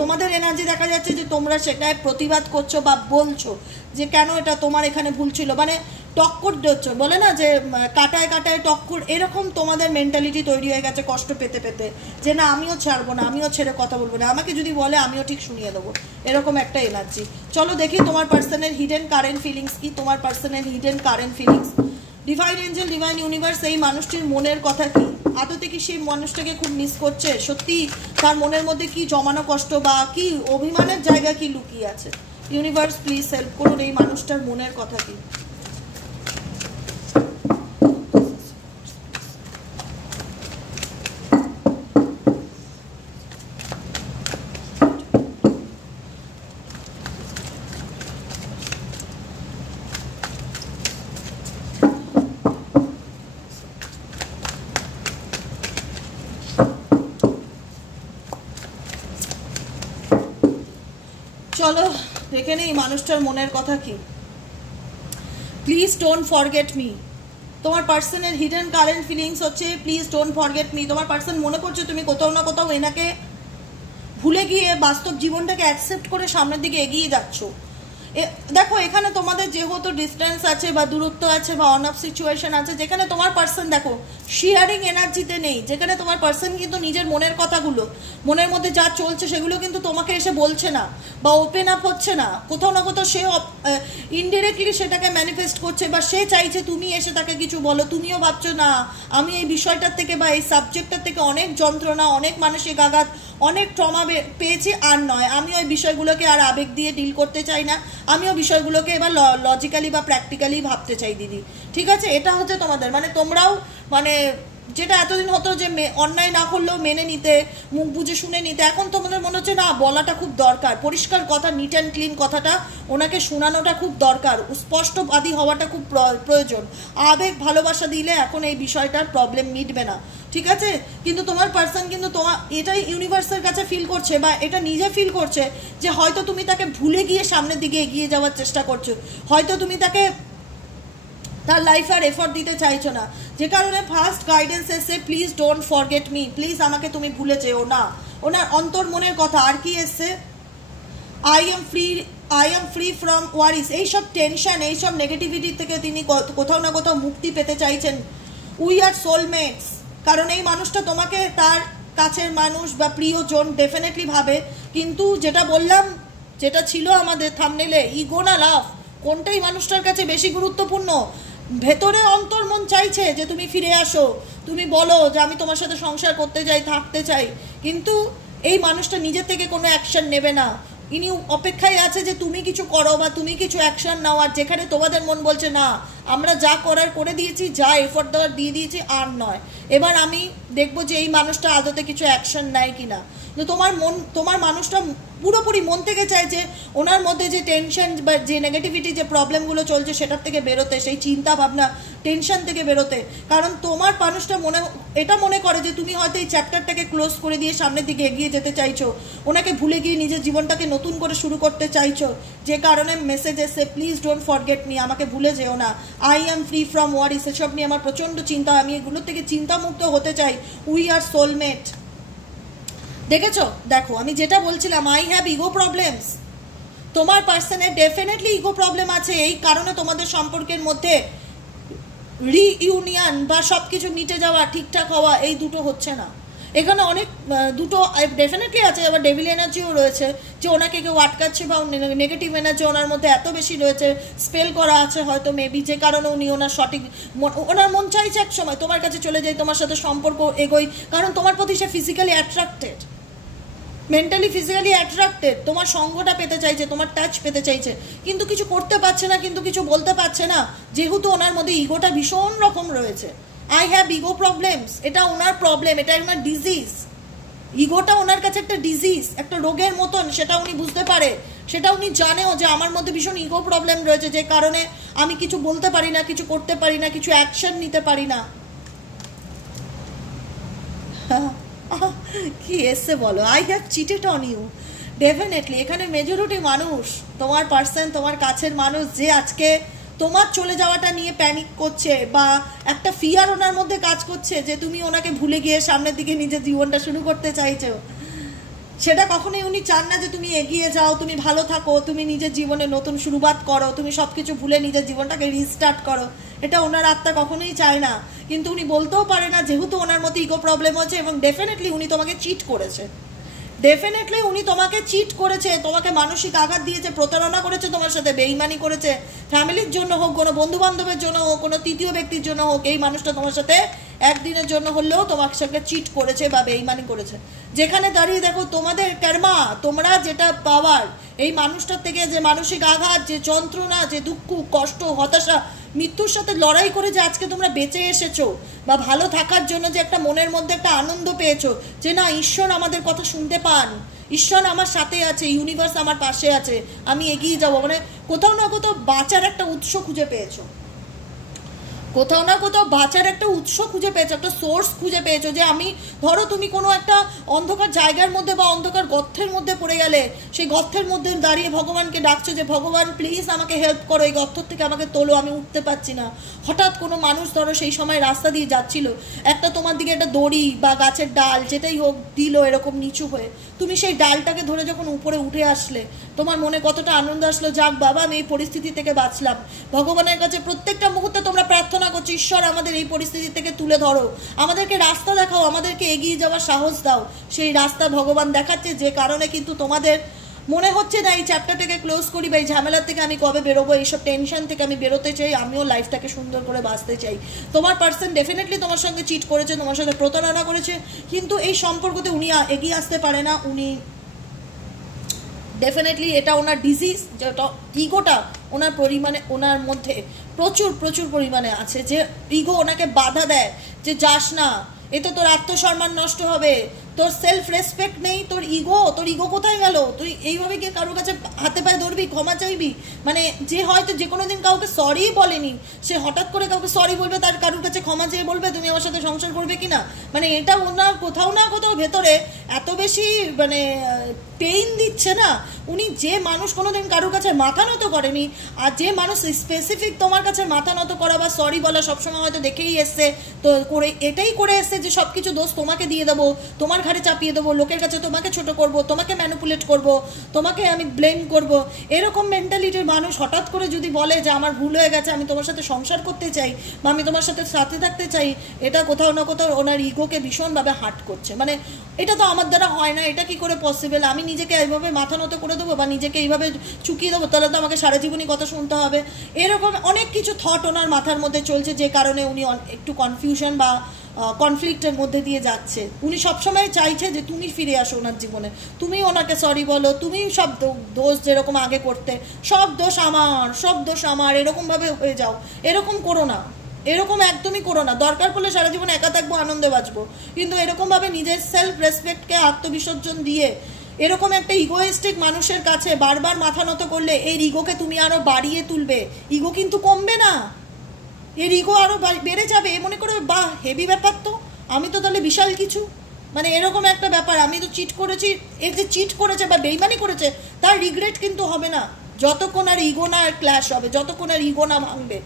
তোমাদের এনার্জি দেখা যাচ্ছে যে তোমরা সেটায় প্রতিবাদ করছো বা বলছো যে কেন এটা তোমার এখানে ভুল ছিল, মানে টক্কর দিচ্ছ, বলে না যে কাটায় কাটায় টক্কর, এরকম তোমাদের মেন্টালিটি তৈরি হয়ে গেছে কষ্ট পেতে পেতে, যে না আমিও ছাড়বো না, আমিও ছেড়ে কথা বলবো না, আমাকে যদি বলে আমিও ঠিক শুনিয়ে দেবো, এরকম একটা এনার্জি। চলো দেখি তোমার পার্সনের হিডেন কারেন্ট ফিলিংস কি, তোমার পার্সনের hidden current feelings. Divine Angel, divine universe, এই মানুষটির মনের কথা কি? আদতে কি সেই মানুষটাকে খুব মিস করছে? সত্যি তার মনের মধ্যে কি জমানো কষ্ট বা কি অভিমানের জায়গা কি লুকিয়ে আছে? ইউনিভার্স প্লিজ হেল্প করুন, এই মানুষটার মনের কথা কি? চলো দেখে নেই মানুষটার মনের কথা কি। Please don't forget me. তোমার পার্সনের হিডেন কারেন্ট ফিলিংস হচ্ছে প্লিজ ডোন্ট ফরগেট মি। তোমার পার্সন মনে করছে তুমি কোথাও না কোথাও এনাকে ভুলে গিয়ে বাস্তব জীবনটাকে অ্যাকসেপ্ট করে সামনের দিকে এগিয়ে যাচ্ছ। দেখো এখানে তোমাদের যেহেতু ডিস্টেন্স আছে বা দূরত্ব আছে বা অন অফ সিচুয়েশন আছে, যেখানে তোমার পার্সন দেখো শেয়ারিং এনার্জিতে নেই, যেখানে তোমার পার্সন কিন্তু নিজের মনের কথাগুলো, মনের মধ্যে যা চলছে সেগুলো কিন্তু তোমাকে এসে বলছে না বা ওপেন আপ হচ্ছে না। কোথাও না কোথাও সে ইনডিরেক্টলি সেটাকে ম্যানিফেস্ট করছে বা সে চাইছে তুমি এসে তাকে কিছু বলো। তুমিও ভাবছো না আমি এই বিষয়টার থেকে বা এই সাবজেক্টটার থেকে অনেক যন্ত্রণা, অনেক মানসিক আঘাত, অনেক ট্রমা পেয়েছি, আর নয় আমি ওই বিষয়গুলোকে আর আবেগ দিয়ে ডিল করতে চাই না, আমিও বিষয়গুলোকে এবার লজিক্যালি বা প্র্যাকটিক্যালি ভাবতে চাই দিদি। ঠিক আছে, এটা হচ্ছে তোমাদের, মানে তোমরাও মানে যেটা এতদিন হতো যে অন্যায় না করলেও মেনে নিতে, মুখ বুঝে শুনে নিতে, এখন তোমাদের মনে হচ্ছে না বলাটা খুব দরকার, পরিষ্কার কথা, নিট অ্যান্ড ক্লিন কথাটা ওনাকে শোনানোটা খুব দরকার, স্পষ্টবাদী হওয়াটা খুব প্রয়োজন। আবেগ ভালোবাসা দিলে এখন এই বিষয়টার প্রবলেম মিটবে না। ঠিক আছে, কিন্তু তোমার পার্সন কিন্তু তোমার এটাই ইউনিভার্সের কাছে ফিল করছে বা এটা নিজে ফিল করছে যে হয়তো তুমি তাকে ভুলে গিয়ে সামনের দিকে এগিয়ে যাওয়ার চেষ্টা করছো, হয়তো তুমি তাকে তার লাইফ আর এফোর্ট দিতে চাইছো না, যে কারণে ফার্স্ট গাইডেন্স এসে please don't forget me, please আমাকে তুমি ভুলে যেও না। ওনার অন্তর মনের কথা। আর কি এসছে? আই এম ফ্রি ফ্রম ওয়ারিস। এইসব টেনশন, এইসব নেগেটিভিটি থেকে তিনি কোথাও না কোথাও মুক্তি পেতে চাইছেন। উই আর সোলমেটস, কারণ এই মানুষটা তোমাকে তার কাছের মানুষ বা প্রিয়জন ডেফিনেটলি ভাবে, কিন্তু যেটা বললাম, যেটা ছিল আমাদের থাম্বনেলে, ইগো না লাভ, কোনটাই মানুষটার কাছে বেশি গুরুত্বপূর্ণ? ভেতরে অন্তর মন চাইছে যে তুমি ফিরে আসো, তুমি বলো যে আমি তোমার সাথে সংসার করতে চাই, থাকতে চাই, কিন্তু এই মানুষটা নিজের থেকে কোনো অ্যাকশন নেবে না। ইনি অপেক্ষায় আছে যে তুমি কিছু করো বা তুমি কিছু অ্যাকশন নাও, আর যেখানে তোমাদের মন বলছে না আমরা যা করার করে দিয়েছি, যা এফোর্ট দেওয়ার দিয়ে দিয়েছি, আর নয়, এবার আমি দেখবো যে এই মানুষটা আদতে কিছু অ্যাকশন নেয় কিনা। যে তোমার মানুষটা পুরোপুরি মন থেকে চায় যে ওনার মধ্যে যে টেনশন বা যে নেগেটিভিটি, যে প্রবলেমগুলো চলছে সেটার থেকে বেরোতে, সেই চিন্তা ভাবনা টেনশন থেকে বেরোতে। কারণ তোমার মানুষটা এটা মনে করে যে তুমি হয়তো এই চ্যাপ্টারটাকে ক্লোজ করে দিয়ে সামনের দিকে এগিয়ে যেতে চাইছো, ওনাকে ভুলে গিয়ে নিজের জীবনটাকে নতুন করে শুরু করতে চাইছো, যে কারণে মেসেজ এসে প্লিজ ডোন্ট ফরগেট মি, আমাকে ভুলে যেও না, আই এম ফ্রি ফ্রম ওয়ারিস। এসব নিয়ে আমার প্রচণ্ড চিন্তা, আমি এগুলোর থেকে চিন্তামুক্ত হতে চাই। We are soulmate. দেখেছো, দেখো আমি যেটা বলছিলাম, আই হ্যাভ ইগো প্রবলেমস। তোমার পার্সনের ডেফিনেটলি ইগো প্রবলেম আছে, এই কারণে তোমাদের সম্পর্কের মধ্যে রিইউনিয়ন বা সব কিছু মিটে যাওয়া, ঠিকঠাক হওয়া, এই দুটো হচ্ছে না। এখানে অনেক দুটো ডেফিনেটলি আছে, আবার ডেভিল এনার্জিও রয়েছে, যে ওনাকে কেউ আটকাচ্ছে বা নেগেটিভ এনার্জি ওনার মধ্যে এত বেশি রয়েছে, স্পেল করা আছে হয়তো মেবি, যে কারণে উনি ওনার সঠিক ওনার মন চাইছে এক সময় তোমার কাছে চলে যায়, তোমার সাথে সম্পর্ক এগোই, কারণ তোমার প্রতি সে physically attracted, mentally physically attracted, তোমার সঙ্গটা পেতে চাইছে, তোমার টাচ পেতে চাইছে, কিন্তু কিছু করতে পারছে না, কিন্তু কিছু বলতে পারছে না, যেহেতু ওনার মধ্যে ইগোটা ভীষণ রকম রয়েছে। আই হ্যাভ ইগো প্রবলেমস, এটা ওনার প্রবলেম, এটা ওনার ডিজিজ। ইগোটা ওনার কাছে একটা ডিজিজ, একটা রোগের মতন, সেটা উনি বুঝতে পারে, সেটা উনি জানেও যে আমার মধ্যে ভীষণ ইগো প্রবলেম রয়েছে, যে কারণে আমি কিছু বলতে পারি না, কিছু করতে পারি না, কিছু অ্যাকশন নিতে পারি না। কি এসছে বলো, I have cheated on you. Definitely এখানে মেজরিটি মানুষ, তোমার পার্সন, তোমার কাছের মানুষ, যে আজকে তোমার চলে যাওয়াটা নিয়ে প্যানিক করছে, বা একটা ফিয়ার ওনার মধ্যে কাজ করছে যে তুমি ওনাকে ভুলে গিয়ে সামনের দিকে নিজের জীবনটা শুরু করতে চাইছো, সেটা কখনোই উনি চান না যে তুমি এগিয়ে যাও, তুমি ভালো থাকো, তুমি নিজের জীবনে নতুন শুরুবাত করো, তুমি সব কিছু ভুলে নিজের জীবনটাকে রিস্টার্ট করো, এটা ওনার আত্মা কখনোই চায় না। কিন্তু উনি বলতেও পারে না, যেহেতু ওনার মধ্যে ইগো প্রবলেম হচ্ছে, এবং ডেফিনেটলি উনি তোমাকে চিট করেছে, ডেফিনেটলি উনি তোমাকে চিট করেছে, তোমাকে মানসিক আঘাত দিয়েছে, প্রতারণা করেছে, তোমার সাথে বেইমানি করেছে, ফ্যামিলির জন্য হোক, কোনো বন্ধু বান্ধবের জন্য হোক, কোনো তৃতীয় ব্যক্তির জন্য হোক, এই মানুষটা তোমার সাথে একদিনের জন্য হলেও তোমার সাথে চিট করেছে বা বেইমানি করেছে। যেখানে দাঁড়িয়ে দেখো তোমাদের কর্মা, তোমরা যেটা পাওয়ার এই মানুষটার থেকে, যে মানসিক আঘাত, যে যন্ত্রণা, যে দুঃখ, কষ্ট, হতাশা, মৃত্যুর সাথে লড়াই করে যে আজকে তোমরা বেঁচে এসেছো, বা ভালো থাকার জন্য যে একটা মনের মধ্যে একটা আনন্দ পেয়েছো, যে না ঈশ্বর আমাদের কথা শুনতে পান, ঈশ্বর আমার সাথে আছে, ইউনিভার্স আমার পাশে আছে, আমি এগিয়ে যাবো, মানে কোথাও না কোথাও বাঁচার একটা উৎস খুঁজে পেয়েছো, কোথাও না কোথাও বাঁচার একটা উৎস খুঁজে পেয়েছো, একটা সোর্স খুঁজে পেয়েছো। যে আমি, ধরো তুমি কোনো একটা অন্ধকার জায়গার মধ্যে বা অন্ধকার গর্তের মধ্যে পড়ে গেলে, সেই গর্তের মধ্যে দাঁড়িয়ে ভগবানকে ডাকছো যে ভগবান প্লিজ আমাকে হেল্প করো, এই গর্ত থেকে আমাকে তোলো, আমি উঠতে পারছি না। হঠাৎ কোনো মানুষ ধরো সেই সময় রাস্তা দিয়ে যাচ্ছিল, একটা তোমার দিকে একটা দড়ি বা গাছের ডাল যেটাই হোক দিল এরকম নিচু হয়ে, তুমি সেই ডালটাকে ধরে যখন উপরে উঠে আসলে, তোমার মনে কতটা আনন্দ আসলো, যাক বাবা আমি এই পরিস্থিতি থেকে বাঁচলাম। ভগবানের কাছে প্রত্যেকটা মুহূর্তে তোমরা প্রার্থনা করছো, ঈশ্বর আমাদের এই পরিস্থিতি থেকে তুলে ধরো, আমাদেরকে রাস্তা দেখাও, আমাদেরকে এগিয়ে যাওয়ার সাহস দাও। সেই রাস্তা ভগবান দেখাচ্ছে, যে কারণে কিন্তু তোমাদের মনে হচ্ছে না এই চ্যাপ্টারটাকে ক্লোজ করি, বা এই ঝামেলার থেকে আমি কবে বেরোবো, এইসব টেনশন থেকে আমি বেরোতে চাই, আমিও লাইফটাকে সুন্দর করে বাঁচতে চাই। তোমার পার্সন ডেফিনেটলি তোমার সঙ্গে চিট করেছে, তোমার সাথে প্রতারণা করেছে, কিন্তু এই সম্পর্কতে উনি এগিয়ে আসতে পারে না। উনি ডেফিনেটলি, এটা ওনার ডিজিজ, যেটা ইগোটা ওনার পরিমাণে, ওনার মধ্যে প্রচুর প্রচুর পরিমাণে আছে, যে ইগো ওনাকে বাধা দেয় যে যাস না, এ তো তোর আত্মসম্মান নষ্ট হবে, তোর সেলফ রেসপেক্ট নেই, তোর ইগো কোথায় গেল, তুই এইভাবে কি কারোর কাছে হাতে পায়ে ধরবি, ক্ষমা চাইবি? মানে যে হয়তো যে কোনো দিন কাউকে সরি বলেনি, সে হঠাৎ করে কাউকে সরি বলবে, তার কারোর কাছে ক্ষমা চেয়ে বলবে তুমি আমার সাথে সংসার করবে কিনা। মানে এটা ওনার কোথাও না কোথাও ভেতরে এত বেশি মানে পেইন দিচ্ছে না। উনি যে মানুষ কোনোদিন কারোর কাছে মাথা নত করেনি, আর যে মানুষ স্পেসিফিক তোমার কাছে মাথা নত করা বা সরি বলা সবসময় হয়তো দেখেই এসছে, তো করে এটাই করে এসছে যে সব কিছু দোষ তোমাকে দিয়ে দেবো, তোমার ঘাড়ে চাপিয়ে দেবো, লোকের কাছে তোমাকে ছোট করব, তোমাকে ম্যানিপুলেট করব, তোমাকে আমি ব্লেম করব, এরকম মেন্টালিটির মানুষ হঠাৎ করে যদি বলে যে আমার ভুল হয়ে গেছে, আমি তোমার সাথে সংসার করতে চাই বা আমি তোমার সাথে সাথে থাকতে চাই, এটা কোথাও না কোথাও ওনার ইগোকে ভীষণভাবে হার্ট করছে। মানে এটা তো আমার দ্বারা হয় না, এটা কি করে পসিবল, আমি নিজেকে এইভাবে মাথা নত করে দেবো বা নিজেকে এইভাবে চুকিয়ে দেবো, তাহলে তো আমাকে সারা জীবনই কথা শুনতে হবে। এরকম অনেক কিছু থট ওনার মাথার মধ্যে চলছে, যে কারণে উনি একটু কনফিউশন বা কনফ্লিক্টের মধ্যে দিয়ে যাচ্ছে। উনি সবসময় চাইছে যে তুমি ফিরে আসো ওনার জীবনে, তুমি ওনাকে সরি বলো, তুমি সব দোষ যেরকম আগে করতে, সব দোষ আমার এরকমভাবে হয়ে যাও। এরকম করো না, এরকম একদমই করো না। দরকার পড়লে সারা জীবন একা থাকবো, আনন্দে বাঁচবো, কিন্তু এরকমভাবে নিজের সেলফ রেসপেক্টকে আত্মবিসর্জন দিয়ে এরকম একটা ইগোয়েস্টিক মানুষের কাছে বারবার মাথা নত করলে এর ইগোকে তুমি আরো বাড়িয়ে তুলবে, ইগো কিন্তু কমবে না, এর ইগো আরো বেড়ে যাবে। মনে করবে বাহ হেভি ব্যাপার, তো আমি তো তাহলে বিশাল কিছু, মানে এরকম একটা ব্যাপার, আমি তো চিট করেছি। এর যে চিট করেছে বা বেইমানি করেছে তার রিগ্রেট কিন্তু হবে না যতক্ষণ আর ইগো না ক্ল্যাশ হবে, যতক্ষণ আর ইগো না ভাঙবে।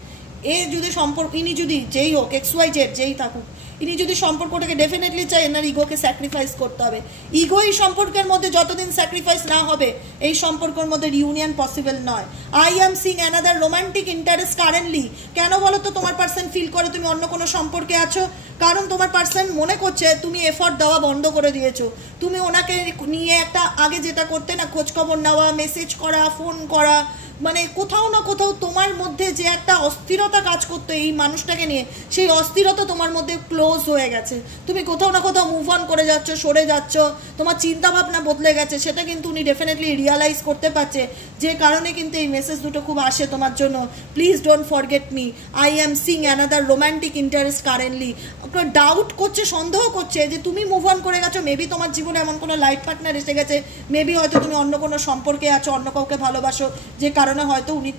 এ যদি সম্পর্ক, ইনি যদি যেই হোক XYZ যেই থাকুক, ইনি যদি সম্পর্কটাকে ডেফিনেটলি চাই, এনার ইগোকে স্যাক্রিফাইস করতে হবে। ইগো এই সম্পর্কের মধ্যে যতদিন স্যাক্রিফাইস না হবে এই সম্পর্কের মধ্যে রিউনিয়ন পসিবল নয়। I am Singh another romantic interest currently. কেন বলো তো তোমার পার্সন ফিল করে তুমি অন্য কোনো সম্পর্কে আছো? কারণ তোমার পার্সন মনে করছে তুমি এফর্ট দেওয়া বন্ধ করে দিয়েছো। তুমি ওনাকে নিয়ে একটা আগে যেটা করতে না, খোঁজখবর নেওয়া, মেসেজ করা, ফোন করা, মানে কোথাও না কোথাও তোমার মধ্যে যে একটা অস্থিরতা কাজ করতো এই মানুষটাকে নিয়ে, সেই অস্থিরতা তোমার মধ্যে ক্লোজ হয়ে গেছে। তুমি কোথাও না কোথাও মুভ অন করে যাচ্ছ, সরে যাচ্ছ, তোমার চিন্তা ভাবনা বদলে গেছে। সেটা কিন্তু উনি ডেফিনেটলি রিয়ালাইজ করতে পারছে, যে কারণে কিন্তু এই মেসেজ দুটো খুব আসে তোমার জন্য। Please don't forget me, I am Singh another romantic interest currently. আপনার ডাউট করছে, সন্দেহ করছে যে তুমি মুভ অন করে গেছো, মেবি তোমার জীবনে এমন কোনো লাইফ পার্টনার এসে গেছে, মেবি হয়তো তুমি অন্য কোনো সম্পর্কে আছো, অন্য কাউকে ভালোবাসো, যে কারণে হয়তো উনি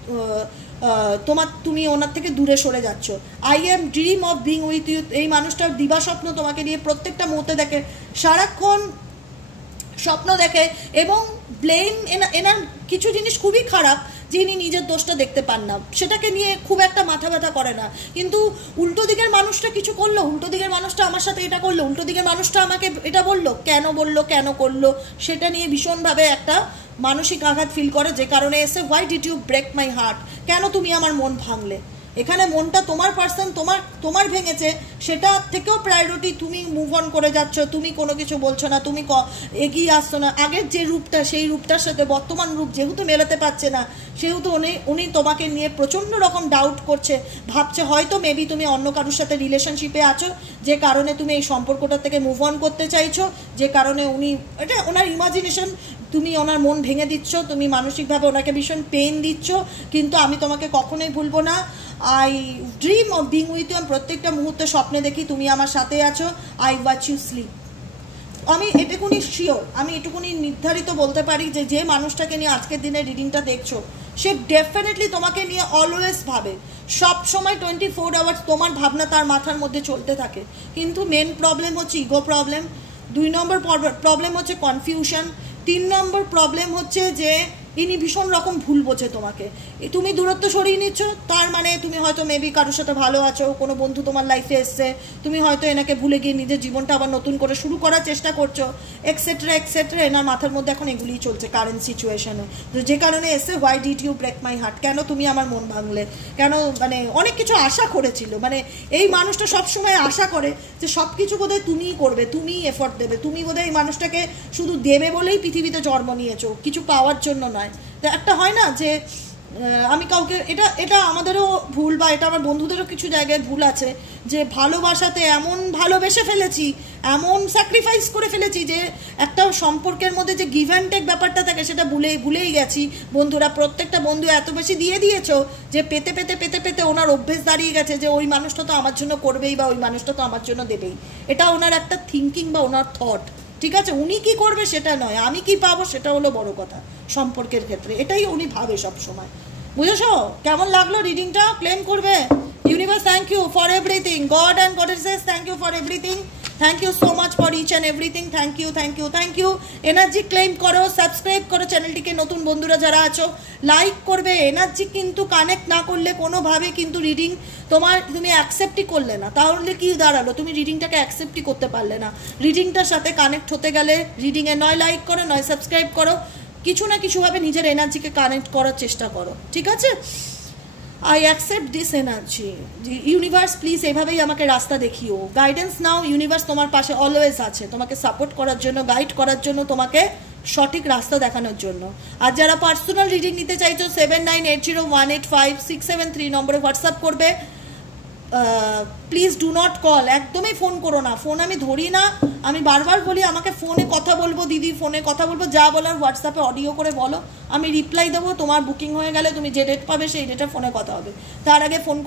তুমি ওনার থেকে দূরে সরে যাচ্ছ। I am dream of being with you. এই মানুষটার দিবাস্বপ্ন তোমাকে নিয়ে প্রত্যেকটা মুহূর্তে দেখে, সারাক্ষণ স্বপ্ন দেখে, এবং ব্লেম এনার কিছু জিনিস খুবই খারাপ যে ইনি নিজের দোষটা দেখতে পান না, সেটাকে নিয়ে খুব একটা মাথা ব্যথা করে না। কিন্তু উল্টো দিকের মানুষটা কিছু করলো, উল্টো দিকের মানুষটা আমার সাথে এটা করলো, উল্টো দিকের মানুষটা আমাকে এটা বললো, কেন করলো, সেটা নিয়ে ভীষণভাবে একটা মানসিক আঘাত ফিল করে, যে কারণে এসে why did you break my heart, কেন তুমি আমার মন ভাঙলে। এখানে মনটা তোমার পার্সন তোমার ভেঙেছে, সেটা থেকেও প্রায়োরিটি তুমি মুভ অন করে যাচ্ছ, তুমি কোনো কিছু বলছো না, তুমি এগিয়ে আসছো না। আগের যে রূপটা, সেই রূপটার সাথে বর্তমান রূপ যেহেতু মেলাতে পারছে না, সেহেতু উনি তোমাকে নিয়ে প্রচণ্ড রকম ডাউট করছে, ভাবছে হয়তো মেবি তুমি অন্য কারোর সাথে রিলেশনশিপে আছো, যে কারণে তুমি এই সম্পর্কটা থেকে মুভ অন করতে চাইছো, যে কারণে এটা ওনার ইমাজিনেশন, তুমি ওনার মন ভেঙে দিচ্ছ, তুমি মানসিকভাবে ওনাকে ভীষণ পেন দিচ্ছ। কিন্তু আমি তোমাকে কখনোই ভুলবো না। I dream of being with you. আমি প্রত্যেকটা মুহূর্তে স্বপ্নে দেখি তুমি আমার সাথে আছো। I watch you sleep. আমি এটুকুনি শিওর, আমি এটুকুনি নির্ধারিত বলতে পারি যে মানুষটাকে নিয়ে আজকের দিনে রিডিংটা দেখছো, সে ডেফিনেটলি তোমাকে নিয়ে অলওয়েজ ভাবে, সব সময় 24 আওয়ার্স তোমার ভাবনা তার মাথার মধ্যে চলতে থাকে। কিন্তু মেন প্রবলেম হচ্ছে ইগো প্রবলেম, 2 নম্বর প্রবলেম হচ্ছে কনফিউশন, 3 নম্বর প্রবলেম হচ্ছে যে ইনি ভীষণ রকম ভুল বোঝে তোমাকে। তুমি দূরত্ব সরিয়ে নিচ্ছ, তার মানে তুমি হয়তো মেবি কারোর সাথে ভালো আছো, কোনো বন্ধু তোমার লাইফে এসছে, তুমি হয়তো এনাকে ভুলে গিয়ে নিজের জীবনটা আবার নতুন করে শুরু করার চেষ্টা করছো, এক্সেট্রা এক্সেট্রা। এনার মাথার মধ্যে এখন এগুলিই চলছে কারেন্ট সিচুয়েশনে, যে কারণে এসে why did you break my heart, কেন তুমি আমার মন ভাঙলে, কেন, মানে অনেক কিছু আশা করেছিল। মানে এই মানুষটা সবসময় আশা করে যে সব কিছু বোধহয় তুমিই করবে, তুমিই এফর্ট দেবে, তুমি বোধহয় এই মানুষটাকে শুধু দেবে বলেই পৃথিবীতে জন্ম নিয়েছো, কিছু পাওয়ার জন্য নয়। একটা হয় না যে আমি কাউকে, এটা আমাদেরও ভুল, বা এটা আমার বন্ধুদেরও কিছু জায়গায় ভুল আছে, যে ভালোবাসাতে এমন ভালোবেসে ফেলেছি, এমন স্যাক্রিফাইস করে ফেলেছি, যে একটা সম্পর্কের মধ্যে যে গিভ অ্যান্ড টেক ব্যাপারটা থাকে সেটা ভুলেই গেছি। বন্ধুরা, প্রত্যেকটা বন্ধু এত বেশি দিয়ে দিয়েছো যে পেতে পেতে পেতে পেতে ওনার অভ্যেস দাঁড়িয়ে গেছে যে ওই মানুষটা তো আমার জন্য করবেই, বা ওই মানুষটা তো আমার জন্য দেবেই। এটা ওনার একটা থিঙ্কিং বা ওনার থট, ঠিক আছে? উনি কি করবে সেটা নয়, আমি কি পাবো সেটা হলো বড় কথা সম্পর্কের ক্ষেত্রে, এটাই উনি ভাবে সব সময়। বুঝেছো? কেমন লাগলো রিডিংটা? ক্লেম করবে? Universe, thank you for everything. God and goddesses, thank you for everything. Thank you so much for each and everything. Thank you, thank you, thank you. Energy claim করো, সাবস্ক্রাইব করো চ্যানেলটিকে, নতুন বন্ধুরা যারা আছো লাইক করবে। Energy কিন্তু connect না করলে কোনোভাবে কিন্তু রিডিং তুমি অ্যাকসেপ্টই করলে না, তাহলে কি দাঁড়ালো? তুমি রিডিংটাকে অ্যাকসেপ্টই করতে পারলে না। রিডিংটার সাথে কানেক্ট হতে গেলে রিডিংয়ে নয় লাইক করো, নয় সাবস্ক্রাইব করো, কিছু না কিছুভাবে নিজের এনার্জিকে কানেক্ট করার চেষ্টা করো, ঠিক আছে? I accept this energy. Universe please এভাবেই আমাকে রাস্তা দেখিও, গাইডেন্স নাও। ইউনিভার্স তোমার পাশে অলওয়েজ আছে, তোমাকে সাপোর্ট করার জন্য, গাইড করার জন্য, তোমাকে সঠিক রাস্তা দেখানোর জন্য। আর যারা পার্সোনাল রিডিং নিতে চাইছো 7980185673 নম্বরে হোয়াটসঅ্যাপ করবে। প্লিজ ডু নট কল, একদমই ফোন করো না, ফোন আমি ধরি না। আমি বারবার বলি আমাকে ফোনে কথা বলবো দিদি, ফোনে কথা বলবো, যা বলার হোয়াটসঅ্যাপে অডিও করে বলো, আমি রিপ্লাই দেবো। তোমার বুকিং হয়ে গেলে তুমি যে ডেট পাবে সেই ডেটে ফোনে কথা হবে, তার আগে ফোন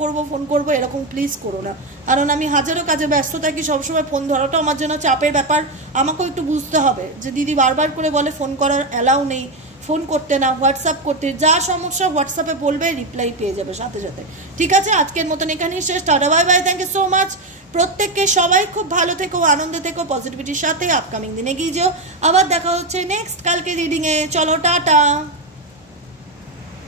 করবো এরকম প্লিজ করো না। কারণ আমি হাজারো কাজে ব্যস্ত থাকি, সবসময় ফোন ধরাটা আমার জন্য চাপের ব্যাপার। আমাকেও একটু বুঝতে হবে যে দিদি বারবার করে বলে ফোন করার অ্যালাউ নেই, ফোন করতে না, হোয়াটসঅ্যাপ করতে। যা সমস্যা হোয়াটসঅ্যাপে বলবে, রিপ্লাই পেয়ে যাবে সাথে সাথে, ঠিক আছে? আজকের মতন এখানেই শেষ। Tata, bye bye, thank you so much. প্রত্যেককে সবাই খুব ভালো থেকো, আনন্দে থেকো, পজিটিভিটির সাথে আপকামিং দিনে এগিয়ে যেও। আবার দেখা হচ্ছে নেক্সট কালকে রিডিংয়ে। চলো, টাটা।